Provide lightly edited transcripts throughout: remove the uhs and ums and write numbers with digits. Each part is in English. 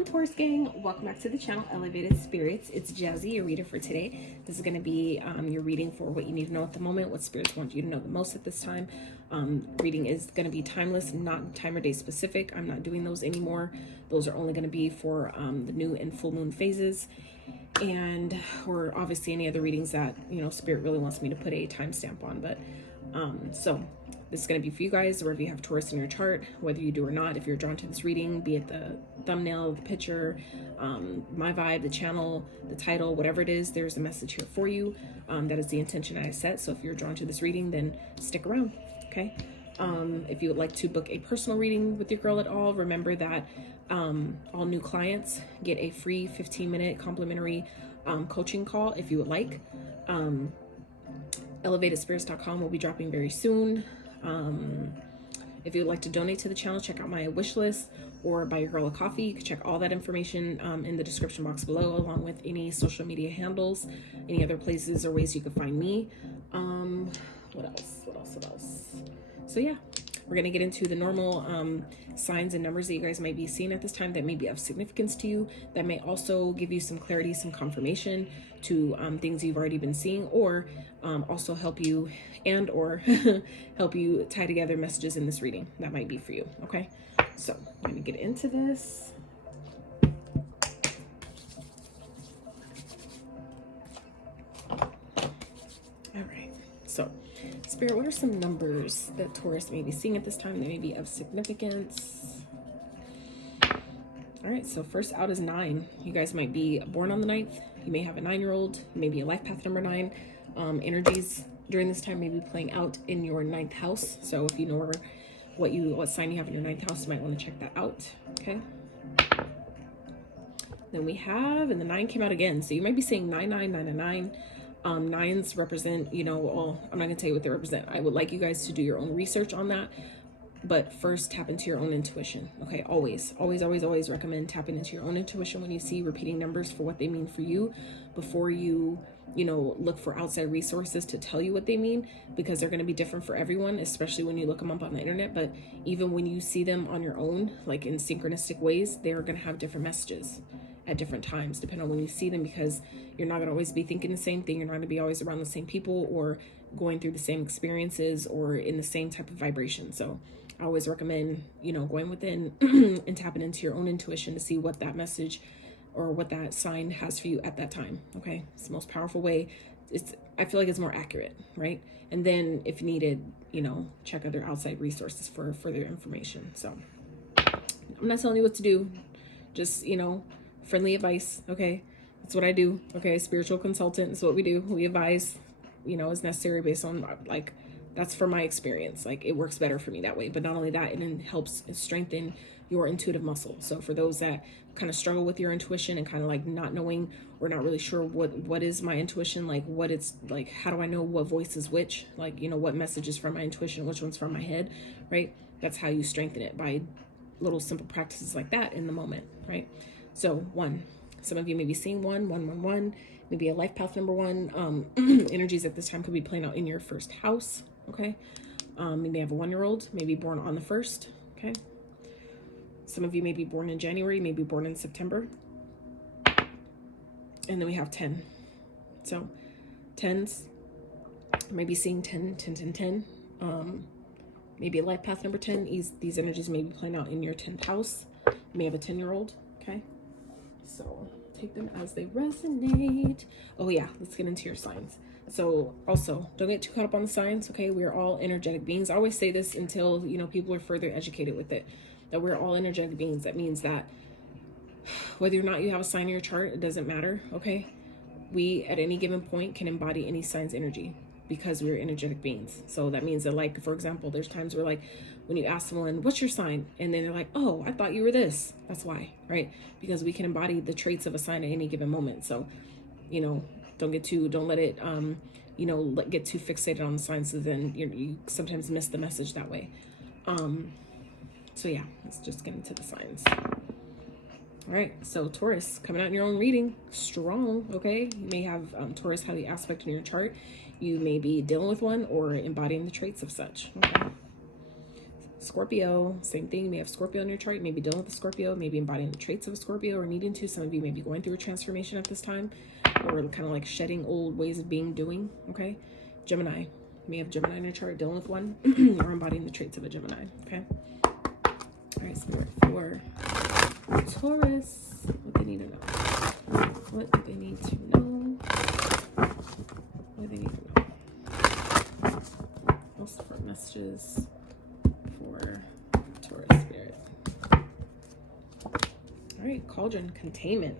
on, Taurus gang? Welcome back to the channel, Elevated Spirits. It's Jazzy, your reader for today. This is going to be your reading for what you need to know at the moment, what spirits want you to know the most at this time. Reading is going to be timeless, not time or day specific. I'm not doing those anymore. Those are only going to be for the new and full moon phases, and or obviously any other readings that Spirit really wants me to put a timestamp on. But so this is going to be for you guys, or if you have Taurus in your chart, whether you do or not. If you're drawn to this reading, be it the thumbnail, the picture, my vibe, the channel, the title, whatever it is, there's a message here for you. That is the intention I set. So if you're drawn to this reading, then stick around, okay? If you would like to book a personal reading with your girl at all, remember that all new clients get a free 15-minute complimentary coaching call if you would like. ElevatedSpirits.com will be dropping very soon. If you would like to donate to the channel, check out my wish list or buy your girl a coffee. You can check all that information in the description box below, along with any social media handles, any other places or ways you can find me. What else? So yeah, we're going to get into the normal signs and numbers that you guys might be seeing at this time that may be of significance to you, that may also give you some clarity, some confirmation to things you've already been seeing, or also help you or help you tie together messages in this reading that might be for you. Okay, so I'm going to get into this. All right, so Spirit, what are some numbers that Taurus may be seeing at this time that may be of significance? All right, so first out is 9. You guys might be born on the 9th. You may have a 9-year-old, maybe a life path number 9. Energies during this time may be playing out in your 9th house. So if you know what sign you have in your 9th house, you might want to check that out. Okay. Then we have, and the 9 came out again. So you might be saying 99999. Nines represent, well, I'm not gonna tell you what they represent. I would like you guys to do your own research on that, but first tap into your own intuition. Okay, always recommend tapping into your own intuition when you see repeating numbers for what they mean for you, before you look for outside resources to tell you what they mean, because they're going to be different for everyone, especially when you look them up on the internet. But even when you see them on your own, like in synchronistic ways, they're going to have different messages at different times, depending on when you see them, because you're not going to always be thinking the same thing. You're not going to be always around the same people or going through the same experiences or in the same type of vibration. So I always recommend, going within and tapping into your own intuition to see what that message or what that sign has for you at that time. Okay, it's the most powerful way. I feel like it's more accurate, right? And then if needed, check other outside resources for further information. So I'm not telling you what to do, just friendly advice. Okay, that's what I do. Okay, spiritual consultant is what we do. We advise, as necessary based on that's from my experience. Like, it works better for me that way. But not only that, it helps strengthen your intuitive muscle. So for those that kind of struggle with your intuition and kind of like not knowing or not really sure what is my intuition, like what it's like, how do I know what voice is which, like what message is from my intuition, which one's from my head, right? That's how you strengthen it, by little simple practices like that in the moment, right? So 1, some of you may be seeing 111, maybe a life path number 1. Energies at this time could be playing out in your first house. Okay, maybe have a 1-year-old, maybe born on the 1st. Okay, some of you may be born in January, maybe born in September. And then we have 10. So 10s, maybe seeing 10. Maybe a life path number 10. These energies may be playing out in your 10th house. You may have a 10-year-old. Okay, so take them as they resonate. Oh yeah, let's get into your signs. So also, don't get too caught up on the signs, okay? We're all energetic beings. I always say this until, people are further educated with it, that we're all energetic beings. That means that whether or not you have a sign in your chart, it doesn't matter, okay? We, at any given point, can embody any sign's energy because we're energetic beings. So that means that, like, for example, there's times where, like, when you ask someone, what's your sign? And then they're like, oh, I thought you were this. That's why, right? Because we can embody the traits of a sign at any given moment. So, don't let it, get too fixated on the signs, so then you sometimes miss the message that way. So yeah, let's just get into the signs. All right, so Taurus, coming out in your own reading, strong, okay? You may have Taurus highly aspect in your chart. You may be dealing with one or embodying the traits of such, okay? Scorpio, same thing. You may have Scorpio in your chart. You may be dealing with a Scorpio, maybe embodying the traits of a Scorpio or needing to. Some of you may be going through a transformation at this time, or kind of like shedding old ways of doing. Okay. Gemini, you may have Gemini in your chart, dealing with one, or embodying the traits of a Gemini. Okay. All right, Spirit, for Taurus, what they need to know. What do they need to know? What do they need to know? What's the messages for Taurus, Spirit? All right, cauldron, containment,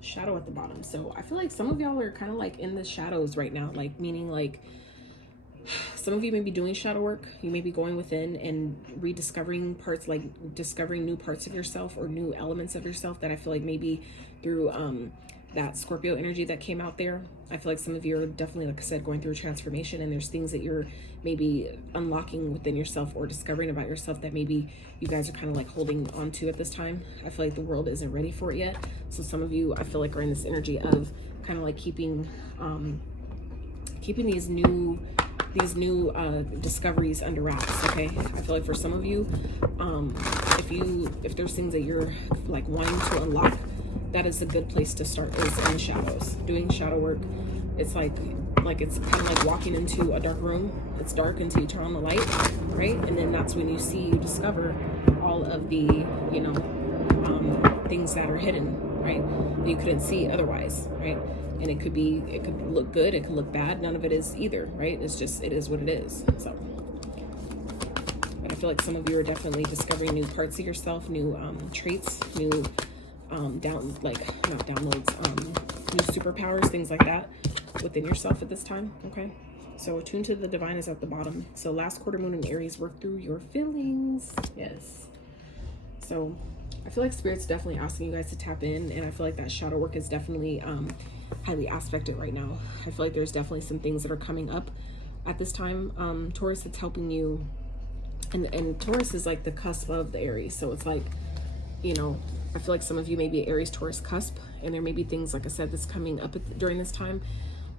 shadow at the bottom. So I feel like some of y'all are kind of like in the shadows right now, like meaning like some of you may be doing shadow work. You may be going within and rediscovering parts, like discovering new parts of yourself or new elements of yourself that I feel like maybe through that Scorpio energy that came out there. I feel like some of you are definitely, like I said, going through a transformation, and there's things that you're maybe unlocking within yourself or discovering about yourself that maybe you guys are kind of like holding on to at this time. I feel like the world isn't ready for it yet. So some of you, I feel like, are in this energy of kind of like keeping these new discoveries under wraps. Okay, I feel like for some of you, if there's things that you're like wanting to unlock, that is a good place to start, is in the shadows, doing shadow work. It's like it's kind of like walking into a dark room. It's dark until you turn on the light, right? And then that's when you discover all of the things that are hidden, right, that you couldn't see otherwise, right? And it could look good, it could look bad, none of it is either, right? It's just, it is what it is. So, but I feel like some of you are definitely discovering new parts of yourself, new traits, new not downloads, new superpowers, things like that within yourself at this time. Okay, so attuned to the divine is at the bottom. So last quarter moon in Aries, work through your feelings. Yes. So I feel like Spirit's definitely asking you guys to tap in, and I feel like that shadow work is definitely highly aspected right now. I feel like there's definitely some things that are coming up at this time, Taurus, that's helping you, and Taurus is like the cusp of the Aries. So it's like, I feel like some of you may be Aries Taurus cusp, and there may be things, like I said, that's coming up during this time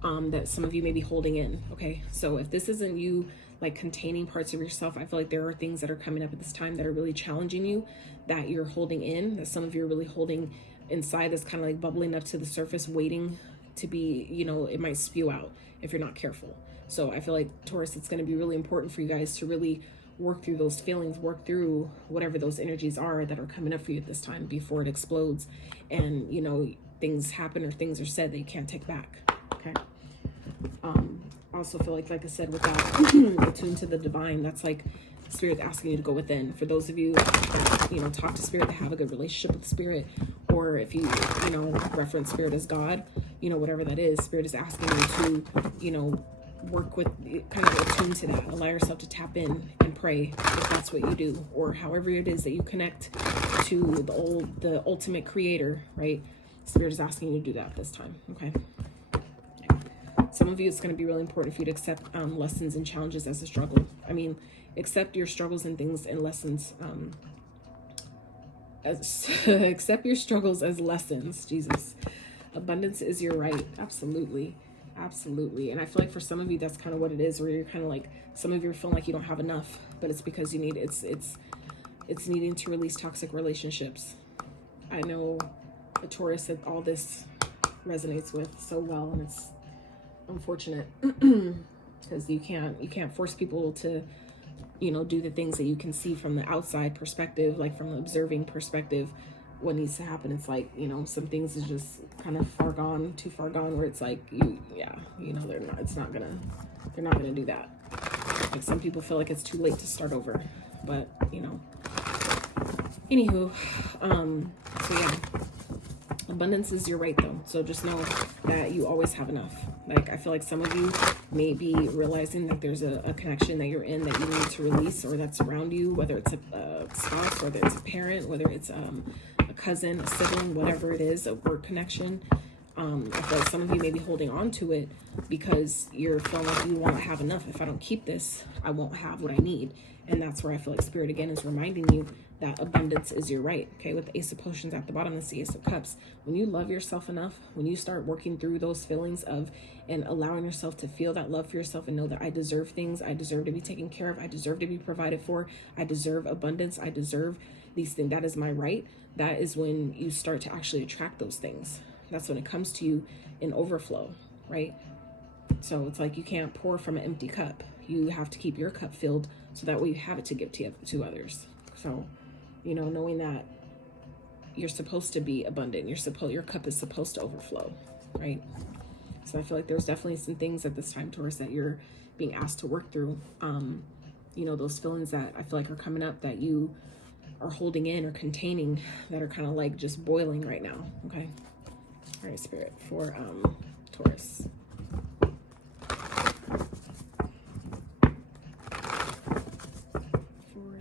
that some of you may be holding in. Okay, so if this isn't you like containing parts of yourself, I feel like there are things that are coming up at this time that are really challenging you, that you're holding in, that some of you are really holding inside, that's kind of like bubbling up to the surface, waiting to be, it might spew out if you're not careful. So I feel like, Taurus, it's going to be really important for you guys to really work through those feelings, work through whatever those energies are that are coming up for you at this time before it explodes and, things happen or things are said that you can't take back. Okay. I also feel like I said, with that attuned to the divine, that's like Spirit asking you to go within. For those of you that, talk to Spirit, that have a good relationship with Spirit, or if you, reference Spirit as God, whatever that is, Spirit is asking you to, work with, kind of attune to that, allow yourself to tap in and pray, if that's what you do, or however it is that you connect to the ultimate creator, right? Spirit is asking you to do that this time. Okay. Some of you, it's going to be really important for you to accept lessons and challenges as a struggle. I mean, accept your struggles and things and lessons, accept your struggles as lessons. Jesus. Abundance is your right. Absolutely. Absolutely. And I feel like for some of you, that's kind of what it is, where you're kind of like, some of you are feeling like you don't have enough, but it's because you need, it's needing to release toxic relationships. I know a Taurus that all this resonates with so well, and it's unfortunate because you can't force people to, do the things that you can see from the outside perspective, like from the observing perspective. What needs to happen, it's like, some things is just kind of too far gone, where it's like, they're not gonna do that. Like, some people feel like it's too late to start over, but anywho, so yeah, abundance is your right though. So just know that you always have enough. Like, I feel like some of you may be realizing that there's a connection that you're in that you need to release, or that's around you, whether it's a spouse, whether it's a parent, whether it's a cousin, a sibling, whatever it is, a work connection. I feel like some of you may be holding on to it because you're feeling like you want to have enough. If I don't keep this, I won't have what I need. And that's where I feel like Spirit again is reminding you that abundance is your right. Okay, with the Ace of Potions at the bottom, that's the Ace of Cups. When you love yourself enough, when you start working through those feelings of and allowing yourself to feel that love for yourself and know that I deserve things, I deserve to be taken care of, I deserve to be provided for, I deserve abundance, I deserve these things, that is my right. That is when you start to actually attract those things. That's when it comes to you in overflow, right? So it's like you can't pour from an empty cup. You have to keep your cup filled so that way you have it to give to others. So, you know, knowing that you're supposed to be abundant, your cup is supposed to overflow, right? So I feel like there's definitely some things at this time, Taurus, that you're being asked to work through. You know, those feelings that I feel like are coming up that you are holding in or containing that are kind of like just boiling right now. Okay. All right, Spirit, for Taurus. For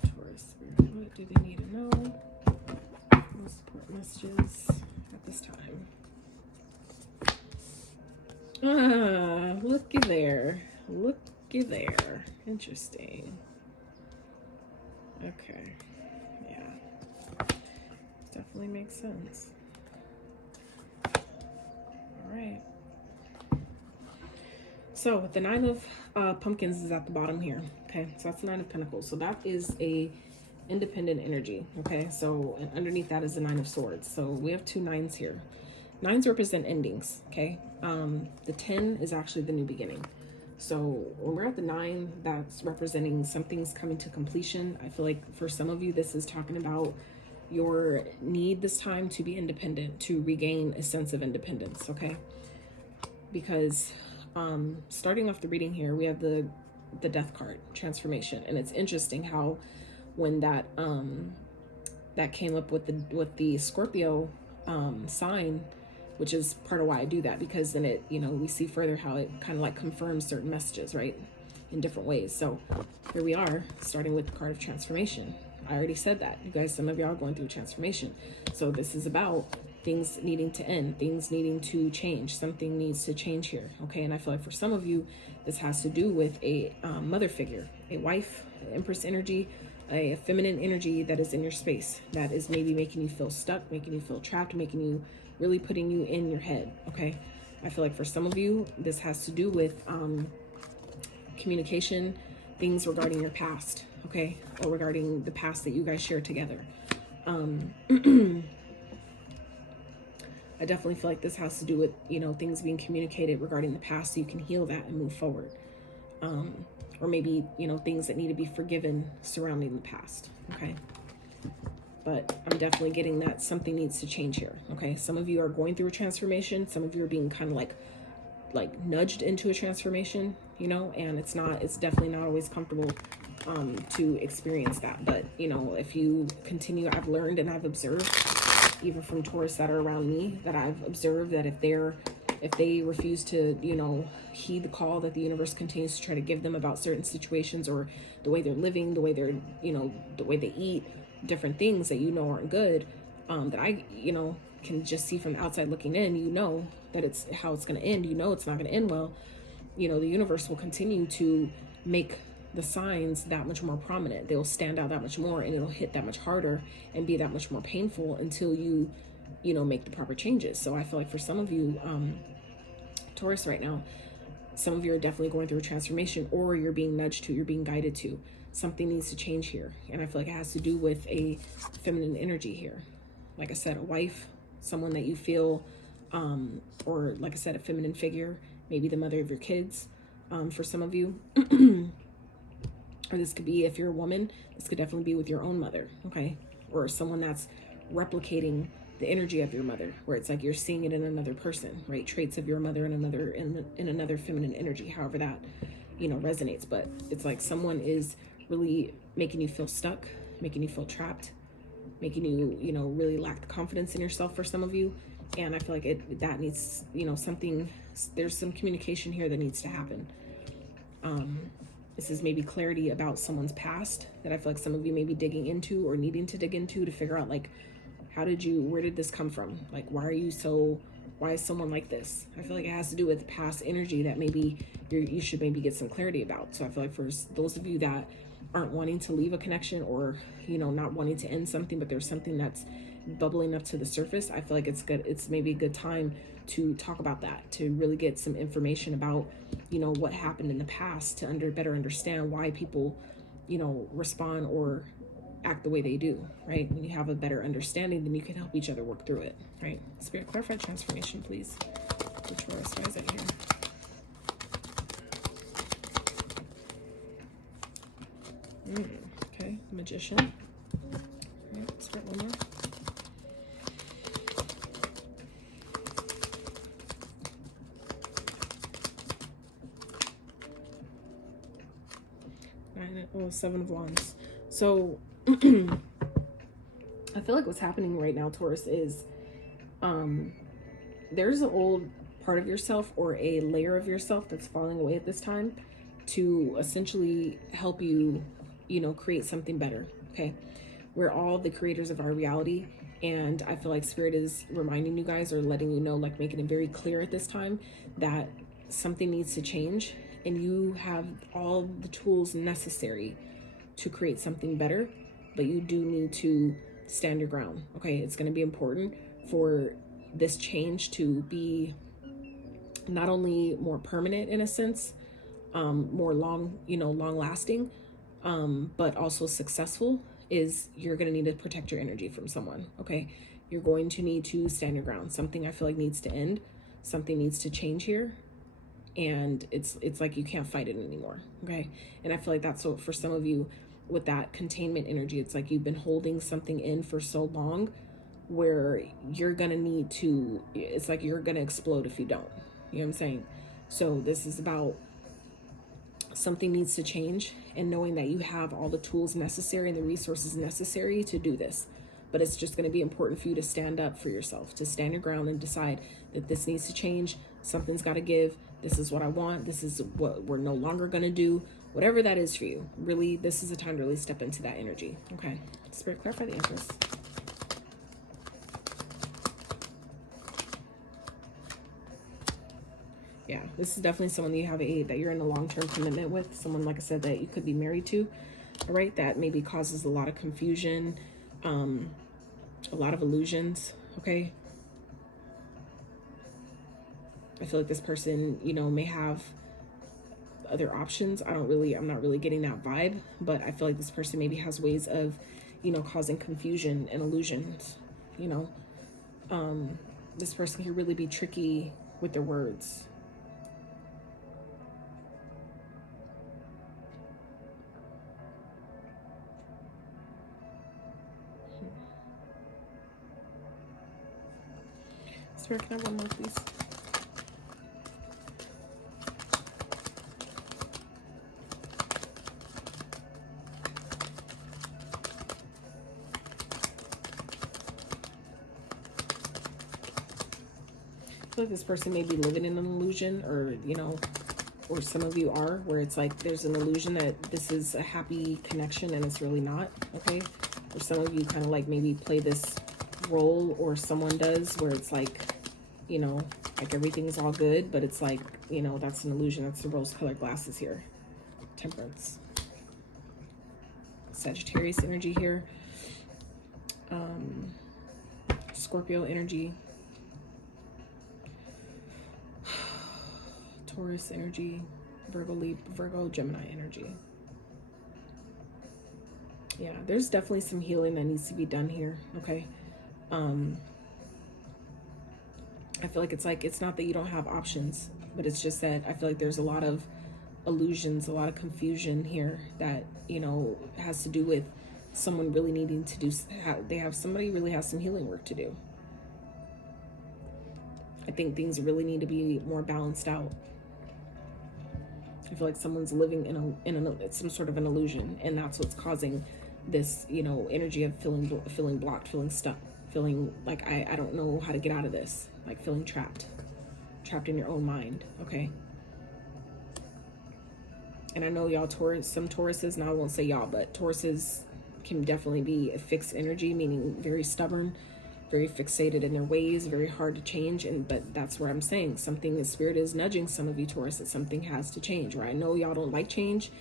Taurus, Spirit, what do they need to know? Most support messages at this time. Looky there. Looky there. Interesting. Okay. Yeah. Definitely makes sense. All right. So the Nine of Pumpkins is at the bottom here. Okay. So that's the Nine of Pentacles. So that is a independent energy. Okay. So and underneath that is the Nine of Swords. So we have two nines here. Nines represent endings. Okay. The 10 is actually the new beginning. So when we're at the 9, that's representing something's coming to completion. I feel like for some of you, this is talking about your need this time to be independent, to regain a sense of independence. Okay. Because starting off the reading here, we have the Death card, transformation. And it's interesting how when that that came up with the Scorpio sign, which is part of why I do that, because then it, you know, we see further how it kind of like confirms certain messages, right, in different ways. So here we are starting with the card of transformation. I already said that, you guys, some of y'all are going through transformation. So this is about things needing to end, things needing to change. Something needs to change here. Okay. And I feel like for some of you, this has to do with a mother figure, a wife, Empress energy, a feminine energy that is in your space, that is maybe making you feel stuck, making you feel trapped, making you really putting you in your head. Okay. I feel like for some of you, this has to do with communication, things regarding your past. Okay. Or regarding the past that you guys share together. I definitely feel like this has to do with, you know, things being communicated regarding the past so you can heal that and move forward. Or maybe, you know, things that need to be forgiven surrounding the past. Okay. But I'm definitely getting that something needs to change here. Okay. Some of you are going through a transformation. Some of you are being kind of like nudged into a transformation, you know, and it's definitely not always comfortable to experience that. But, you know, if you continue, I've learned and I've observed, even from Taurus that are around me, that I've observed that if they refuse to, you know, heed the call that the universe continues to try to give them about certain situations, or the way they're living, the way they're, you know, the way they eat, different things that you know aren't good, that I, you know, can just see from the outside looking in, you know, that it's how it's going to end, you know, it's not going to end well, you know, the universe will continue to make the signs that much more prominent. They'll stand out that much more, and it'll hit that much harder and be that much more painful until you know, make the proper changes. So I feel like for some of you, Taurus right now, some of you are definitely going through a transformation, or you're being nudged to, you're being guided to. Something needs to change here. And I feel like it has to do with a feminine energy here. Like I said, a wife, someone that you feel, or like I said, a feminine figure, maybe the mother of your kids, for some of you. Or this could be, if you're a woman, this could definitely be with your own mother, okay? Or someone that's replicating the energy of your mother, where it's like you're seeing it in another person, right? Traits of your mother in another feminine energy, however that, you know, resonates. But it's like someone is really making you feel stuck, making you feel trapped, making you, you know, really lack the confidence in yourself for some of you. And I feel like that needs, you know, there's some communication here that needs to happen. This is maybe clarity about someone's past that I feel like some of you may be digging into or needing to dig into to figure out, like, where did this come from? Like, why are you so Why is someone like this? I feel like it has to do with past energy that maybe you should maybe get some clarity about. So I feel like for those of you that aren't wanting to leave a connection, or, you know, not wanting to end something, but there's something that's bubbling up to the surface, I feel like it's good. It's maybe a good time to talk about that, to really get some information about, you know, what happened in the past, to better understand why people, you know, respond or act the way they do, right? When you have a better understanding, then you can help each other work through it, right? Spirit, clarify transformation, please. Which Taurus, why is that here? Okay, Magician. All right, Spirit, one more. Seven of Wands. So I feel like what's happening right now, Taurus, is there's an old part of yourself or a layer of yourself that's falling away at this time to essentially help you, you know, create something better. Okay, we're all the creators of our reality, and I feel like Spirit is reminding you guys, or letting you know, like making it very clear at this time, that something needs to change, and you have all the tools necessary to create something better, but you do need to stand your ground. Okay, it's going to be important for this change to be not only more permanent in a sense, more long lasting, but also successful. Is you're going to need to protect your energy from someone. Okay, you're going to need to stand your ground. Something I feel like needs to end. Something needs to change here, and it's like you can't fight it anymore. Okay, and I feel like that's what for some of you with that containment energy, it's like you've been holding something in for so long where you're gonna need to, it's like you're gonna explode if you don't. You know what I'm saying? So this is about something needs to change, and knowing that you have all the tools necessary and the resources necessary to do this. But it's just going to be important for you to stand up for yourself, to stand your ground and decide that this needs to change. Something's got to give. This is what I want. This is what we're no longer going to do. Whatever that is for you. Really, this is a time to really step into that energy. Okay. Spirit, clarify the Empress. Yeah, this is definitely someone that you have that you're in a long-term commitment with. Someone, like I said, that you could be married to. All right. That maybe causes a lot of confusion. A lot of illusions. Okay, I feel like this person, you know, may have other options. I'm not really getting that vibe, but I feel like this person maybe has ways of, you know, causing confusion and illusions. You know, this person can really be tricky with their words. Spirit, can I have one more, please? I feel like this person may be living in an illusion, or, you know, or some of you are, where it's like there's an illusion that this is a happy connection and it's really not. Okay, or some of you kind of like maybe play this role, or someone does, where it's like, you know, like everything's all good, but it's like, you know, that's an illusion. That's the rose-colored glasses here. Temperance. Sagittarius energy here. Scorpio energy. Taurus energy. Virgo, Gemini energy. Yeah, there's definitely some healing that needs to be done here. Okay. I feel like it's not that you don't have options, but it's just that I feel like there's a lot of illusions, a lot of confusion here that, you know, has to do with someone really needing to do, somebody really has some healing work to do. I think things really need to be more balanced out. I feel like someone's living in some sort of an illusion, and that's what's causing this, you know, energy of feeling blocked, feeling stuck, feeling like I don't know how to get out of this, like feeling trapped in your own mind. Okay. And I know y'all some Tauruses, now I won't say y'all, but Tauruses can definitely be a fixed energy, meaning very stubborn, very fixated in their ways, very hard to change. But that's where I'm saying something, the spirit is nudging some of you Taurus, that something has to change. Or I know y'all don't like change,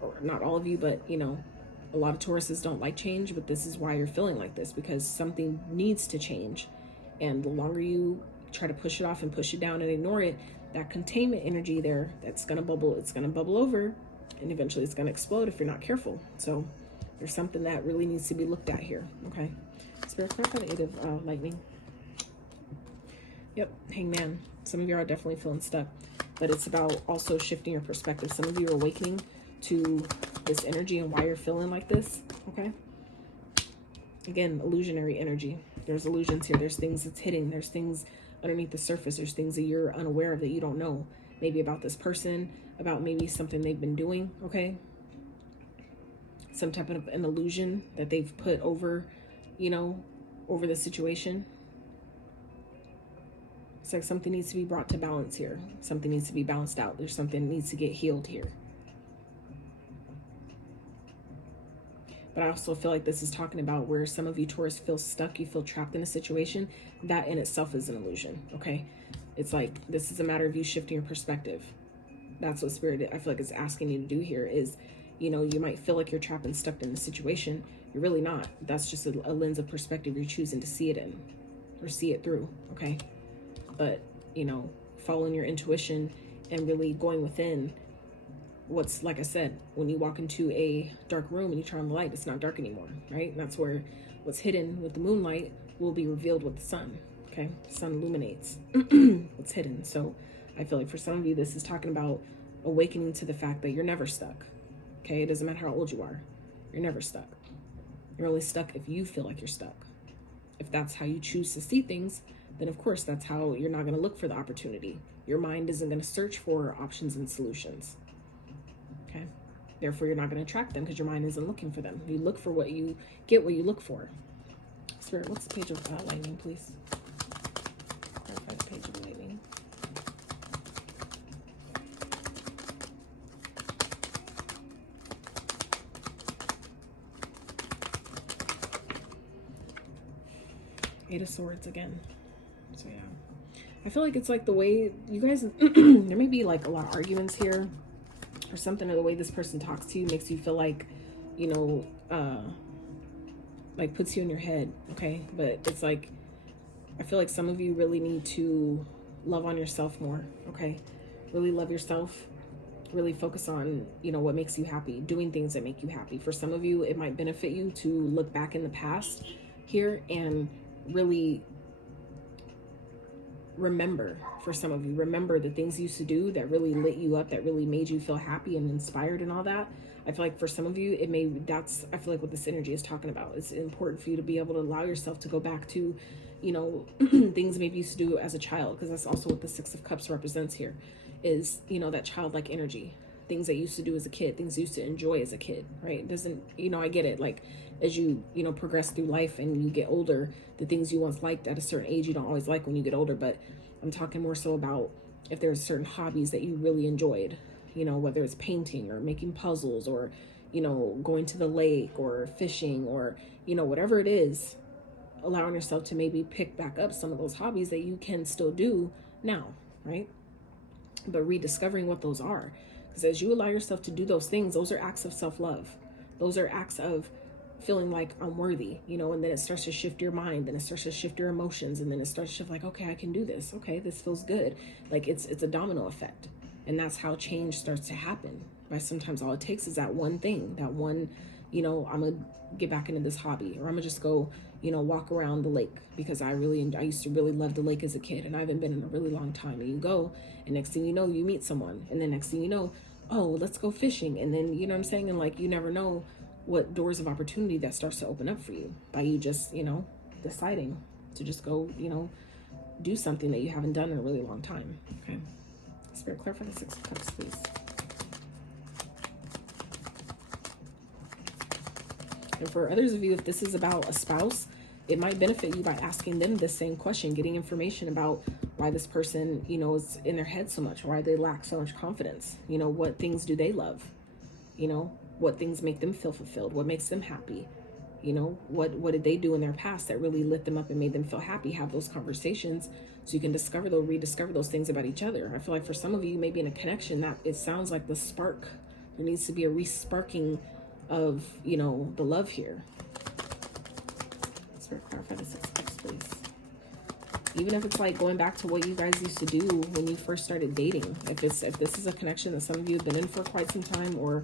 or not all of you, but you know, a lot of Tauruses don't like change, but this is why you're feeling like this, because something needs to change. And the longer you try to push it off and push it down and ignore it, that containment energy there, that's going to bubble, it's going to bubble over, and eventually it's going to explode if you're not careful. So there's something that really needs to be looked at here. Okay. Spirit, clarify the 8 of lightning. Yep. Hangman. Some of you are definitely feeling stuck, but it's about also shifting your perspective. Some of you are awakening to this energy and why you're feeling like this. Okay. Again, illusionary energy. There's illusions here. There's things that's hidden. There's things underneath the surface. There's things that you're unaware of, that you don't know. Maybe about this person, about maybe something they've been doing. Okay. Some type of an illusion that they've put over, you know, over the situation. It's like something needs to be brought to balance here. Something needs to be balanced out. There's something that needs to get healed here. But I also feel like this is talking about where some of you Taurus feel stuck, you feel trapped in a situation. That in itself is an illusion, okay? It's like, this is a matter of you shifting your perspective. That's what Spirit, I feel like, is asking you to do here is, you know, you might feel like you're trapped and stuck in the situation. You're really not. That's just a lens of perspective you're choosing to see it in, or see it through, okay? But, you know, following your intuition and really going within what's, like I said, when you walk into a dark room and you turn on the light, it's not dark anymore, right? And that's where what's hidden with the moonlight will be revealed with the sun, okay? The sun illuminates what's hidden. So I feel like for some of you, this is talking about awakening to the fact that you're never stuck, okay? It doesn't matter how old you are. You're never stuck. You're only stuck if you feel like you're stuck. If that's how you choose to see things, then of course that's how you're not going to look for the opportunity. Your mind isn't going to search for options and solutions. Okay. Therefore, you're not going to attract them because your mind isn't looking for them. You look for what you get, what you look for. Spirit, what's the page of lightning, please? Clarify the page of lightning. Eight of Swords again. So yeah, I feel like it's like the way you guys, there may be like a lot of arguments here, or something, or the way this person talks to you makes you feel like, you know, like puts you in your head, okay? But it's like, I feel like some of you really need to love on yourself more, okay? Really love yourself, really focus on, you know, what makes you happy, doing things that make you happy. For some of you, it might benefit you to look back in the past here and really remember. For some of you, remember the things you used to do that really lit you up, that really made you feel happy and inspired and all that. I feel like for some of you, I feel like what this energy is talking about. It's important for you to be able to allow yourself to go back to, you know, things maybe you used to do as a child, because that's also what the Six of Cups represents here, is, you know, that childlike energy, things that you used to do as a kid, things you used to enjoy as a kid, right? It doesn't, you know, I get it. Like, as you know, progress through life and you get older, the things you once liked at a certain age, you don't always like when you get older. But I'm talking more so about if there's certain hobbies that you really enjoyed, you know, whether it's painting or making puzzles or, you know, going to the lake or fishing or, you know, whatever it is, allowing yourself to maybe pick back up some of those hobbies that you can still do now, right? But rediscovering what those are. Because as you allow yourself to do those things, those are acts of self-love. Those are acts of feeling like I'm worthy, you know, and then it starts to shift your mind, then it starts to shift your emotions, and then it starts to shift like, okay, I can do this. Okay, this feels good. Like it's a domino effect. And that's how change starts to happen. Right? Sometimes all it takes is that one thing, that one, you know, I'm going to get back into this hobby, or I'm gonna just go, you know, walk around the lake because I used to really love the lake as a kid, and I haven't been in a really long time. And you go, and next thing you know, you meet someone, and then next thing you know, oh, let's go fishing. And then, you know what I'm saying? And like, you never know what doors of opportunity that starts to open up for you by you just, you know, deciding to just go, you know, do something that you haven't done in a really long time. Okay. Spirit, clarify the Six of Cups, please. And for others of you, if this is about a spouse, it might benefit you by asking them the same question, getting information about why this person, you know, is in their head so much, why they lack so much confidence. You know, what things do they love? You know, what things make them feel fulfilled? What makes them happy? You know, what did they do in their past that really lit them up and made them feel happy? Have those conversations so you can rediscover those things about each other. I feel like for some of you, maybe in a connection, that it sounds like the spark. There needs to be a re-sparking of, you know, the love here. Spirit, clarify the 6 of Cups, please. Even if it's like going back to what you guys used to do when you first started dating. If this is a connection that some of you have been in for quite some time, or,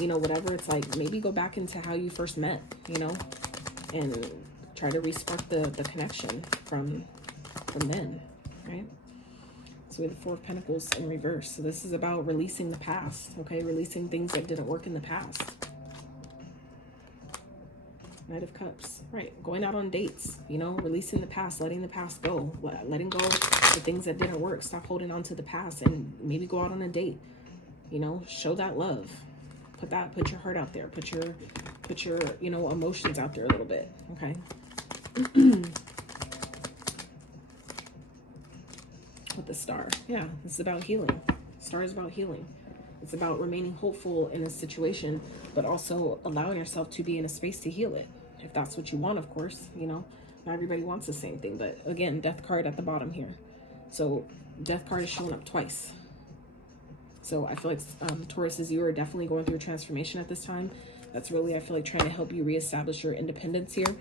you know, whatever, it's like maybe go back into how you first met, you know, and try to re-spark the connection from then, right? So we have the 4 of Pentacles in reverse. So this is about releasing the past, okay? Releasing things that didn't work in the past. Knight of Cups, right? Going out on dates, you know, releasing the past, letting the past go, letting go of the things that didn't work. Stop holding on to the past and maybe go out on a date, you know, show that love. Put your heart out there. Put your, you know, emotions out there a little bit, okay? With the Star, yeah, this is about healing. Star is about healing. It's about remaining hopeful in a situation, but also allowing yourself to be in a space to heal it. If that's what you want, of course, you know, not everybody wants the same thing, but again, Death card at the bottom here. So Death card is showing up twice. So I feel like Tauruses, you are definitely going through a transformation at this time. That's really, I feel like, trying to help you reestablish your independence here.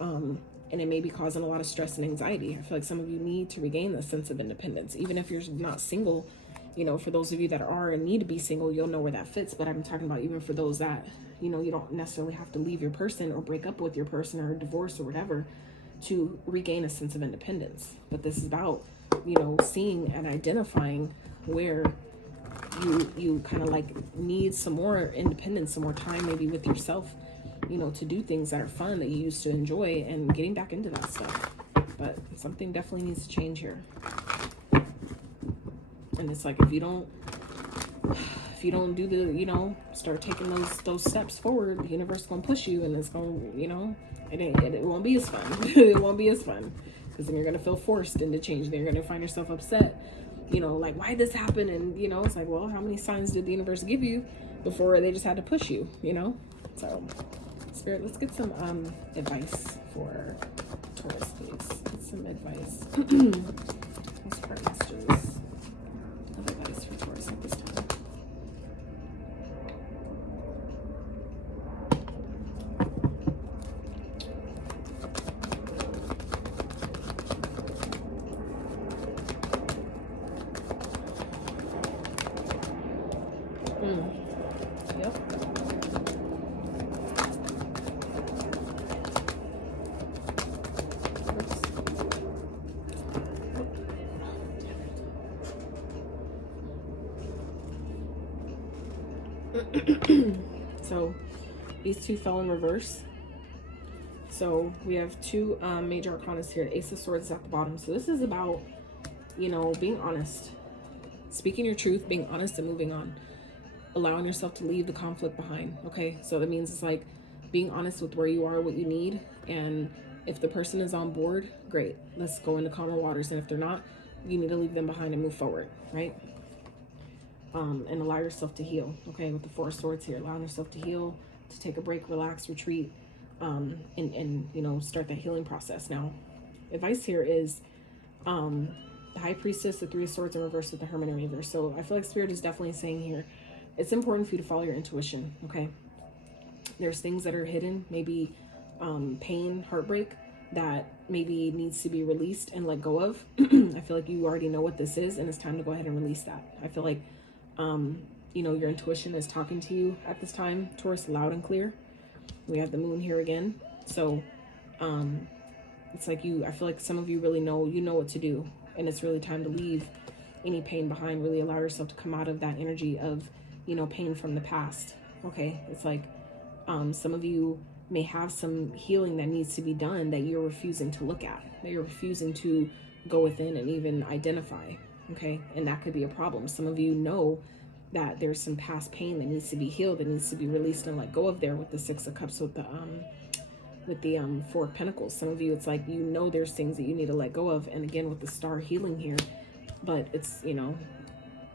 And it may be causing a lot of stress and anxiety. I feel like some of you need to regain the sense of independence. Even if you're not single, you know, for those of you that are and need to be single, you'll know where that fits. But I'm talking about even for those that, you know, you don't necessarily have to leave your person or break up with your person or divorce or whatever to regain a sense of independence. But this is about, you know, seeing and identifying where you kind of like need some more independence, some more time maybe with yourself, you know, to do things that are fun that you used to enjoy and getting back into that stuff. But something definitely needs to change here. And it's like, if you don't do the, you know, start taking those steps forward, the universe is gonna push you, and it's gonna, you know, it won't be as fun. It won't be as fun, because then you're gonna feel forced into change. Then you're gonna find yourself upset, you know, like, why did this happen? And, you know, it's like, well, how many signs did the universe give you before they just had to push you, you know? So Spirit, let's get some advice for Taurus, please. Get some advice. Let's part messages of advice for Taurus at this time. Yep. So these two fell in reverse. So we have two major arcana here. The Ace of Swords is at the bottom. So this is about, you know, being honest, speaking your truth, being honest and moving on, allowing yourself to leave the conflict behind. Okay, so that means it's like being honest with where you are, what you need, and if the person is on board, great, let's go into calmer waters. And if they're not, you need to leave them behind and move forward, right? And allow yourself to heal. Okay, with the Four of Swords here, allowing yourself to heal, to take a break, relax, retreat, and you know, start that healing process. Now, advice here is the High Priestess, the Three of Swords in reverse with the Hermit in reverse. So I feel like Spirit is definitely saying here, it's important for you to follow your intuition. Okay, there's things that are hidden, maybe pain, heartbreak, that maybe needs to be released and let go of. I feel like you already know what this is, and it's time to go ahead and release that. I feel like you know, your intuition is talking to you at this time, Taurus, loud and clear. We have the moon here again. So it's like I feel like some of you really know, you know what to do, and it's really time to leave any pain behind. Really allow yourself to come out of that energy of, you know, pain from the past. Okay, it's like some of you may have some healing that needs to be done that you're refusing to look at, that you're refusing to go within and even identify. Okay, and that could be a problem. Some of you know that there's some past pain that needs to be healed, that needs to be released and let go of there with the Six of Cups, with the Four of Pentacles. Some of you, it's like, you know, there's things that you need to let go of, and again with the Star healing here, but it's, you know,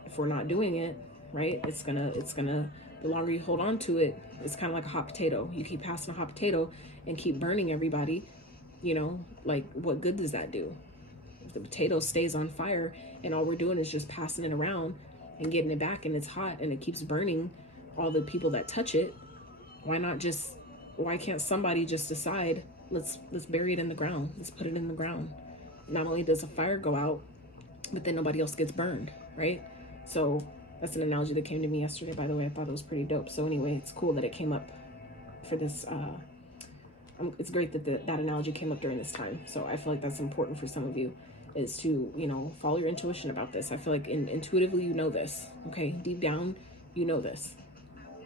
if we're not doing it right, it's gonna The longer you hold on to it, it's kind of like a hot potato. You keep passing a hot potato and keep burning everybody, you know, like what good does that do? If the potato stays on fire and all we're doing is just passing it around and getting it back and it's hot and it keeps burning all the people that touch it, why can't somebody just decide, let's bury it in the ground, let's put it in the ground. Not only does a fire go out, but then nobody else gets burned, right? So that's an analogy that came to me yesterday, by the way. I thought it was pretty dope. So anyway, it's cool that it came up for this. It's great that that analogy came up during this time. So I feel like that's important for some of you, is to, you know, follow your intuition about this. I feel like intuitively you know this, okay? Deep down, you know this.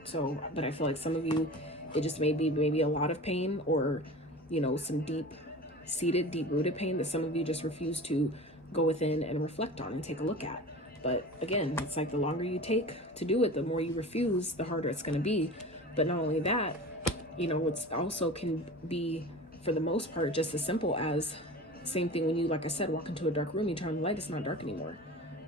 So, but I feel like some of you, it just may be maybe a lot of pain, or, you know, some deep-seated, deep-rooted pain that some of you just refuse to go within and reflect on and take a look at. But again, it's like the longer you take to do it, the more you refuse, the harder it's going to be. But not only that, you know, it's also can be, for the most part, just as simple as, same thing when you, like I said, walk into a dark room, you turn on the light, it's not dark anymore.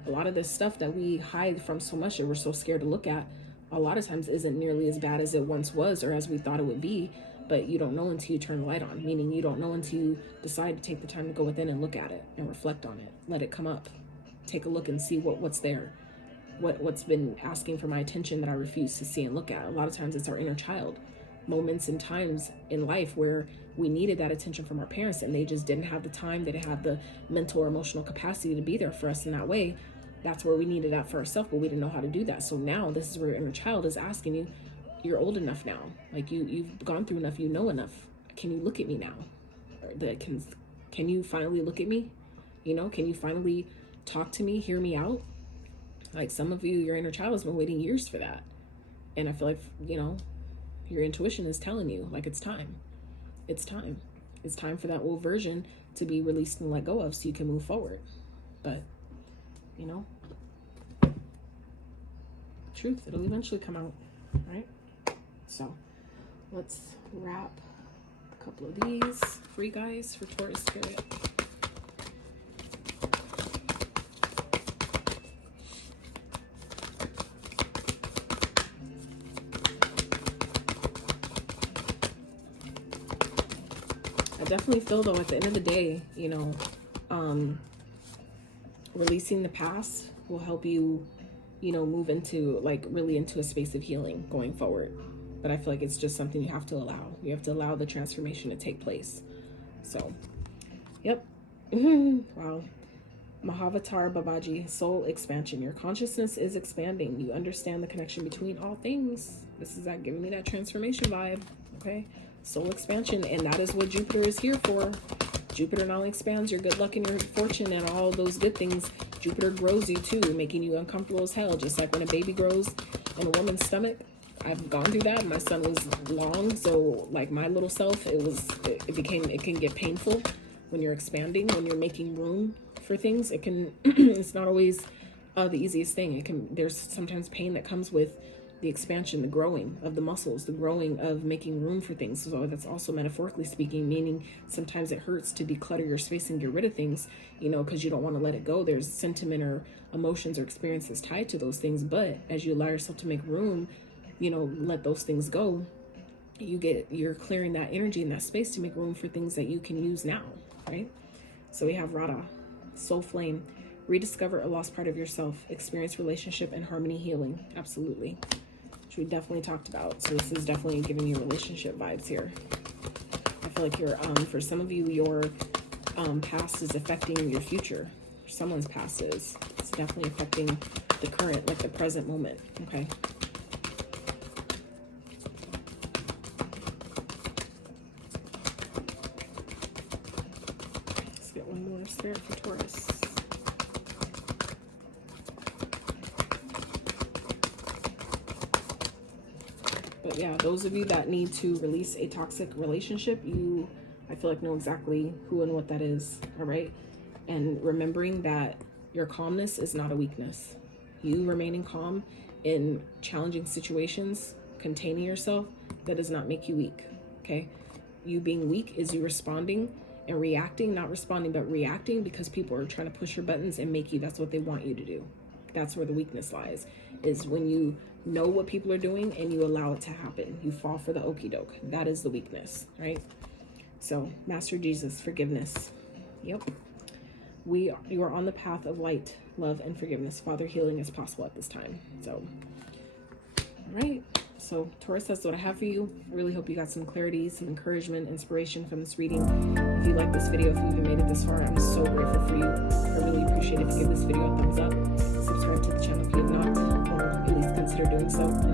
A lot of this stuff that we hide from so much and we're so scared to look at, a lot of times isn't nearly as bad as it once was or as we thought it would be. But you don't know until you turn the light on, meaning you don't know until you decide to take the time to go within and look at it and reflect on it. Let it come up. Take a look and see what's there. What's been asking for my attention that I refuse to see and look at. A lot of times it's our inner child. Moments and times in life where we needed that attention from our parents and they just didn't have the time, they didn't have the mental or emotional capacity to be there for us in that way. That's where we needed that for ourselves, but we didn't know how to do that. So now this is where your inner child is asking you, you're old enough now. Like you've gone through enough, you know enough. Can you look at me now? Or can you finally look at me? You know, can you finally talk to me, hear me out? Like some of you, your inner child has been waiting years for that. And I feel like, you know, your intuition is telling you, like, it's time. It's time. It's time for that old version to be released and let go of so you can move forward. But, you know, truth, it'll eventually come out, right? So let's wrap a couple of these for you guys for Taurus spirit. I definitely feel though at the end of the day, you know, releasing the past will help you, you know, move into like really into a space of healing going forward. But I feel like it's just something you have to allow. You have to allow the transformation to take place. So, yep. Wow. Mahavatar Babaji, soul expansion. Your consciousness is expanding. You understand the connection between all things. This is that giving me that transformation vibe. Okay. Soul expansion. And that is what Jupiter is here for. Jupiter not only expands your good luck and your fortune and all those good things, Jupiter grows you too, making you uncomfortable as hell. Just like when a baby grows in a woman's stomach. I've gone through that. My son was long, so like my little self, it can get painful when you're expanding, when you're making room for things. It can, it's not always the easiest thing. There's sometimes pain that comes with the expansion, the growing of the muscles, the growing of making room for things. So that's also metaphorically speaking, meaning sometimes it hurts to declutter your space and get rid of things, you know, because you don't want to let it go. There's sentiment or emotions or experiences tied to those things. But as you allow yourself to make room, you know, let those things go, you're clearing that energy in that space to make room for things that you can use now, right? So we have Radha, soul flame, rediscover a lost part of yourself, experience relationship and harmony healing. Absolutely. Which we definitely talked about. So this is definitely giving you relationship vibes here. I feel like you're, for some of you, your past is affecting your future. Someone's past is. It's definitely affecting the current, like the present moment. Okay. Spirit for Taurus. But yeah, those of you that need to release a toxic relationship, I feel like know exactly who and what that is, all right? And remembering that your calmness is not a weakness. You remaining calm in challenging situations, containing yourself, that does not make you weak, okay? You being weak is you responding and reacting, not responding, but reacting because people are trying to push your buttons and make you, that's what they want you to do. That's where the weakness lies, is when you know what people are doing and you allow it to happen. You fall for the okie doke. That is the weakness, right? So, Master Jesus, forgiveness. Yep. You are on the path of light, love, and forgiveness. Father, healing is possible at this time. So, all right. So, Taurus, that's what I have for you. I really hope you got some clarity, some encouragement, inspiration from this reading. If you like this video, if you even made it this far, I'm so grateful for you. I really appreciate it if you give this video a thumbs up. Subscribe to the channel if you have not, or at least consider doing so.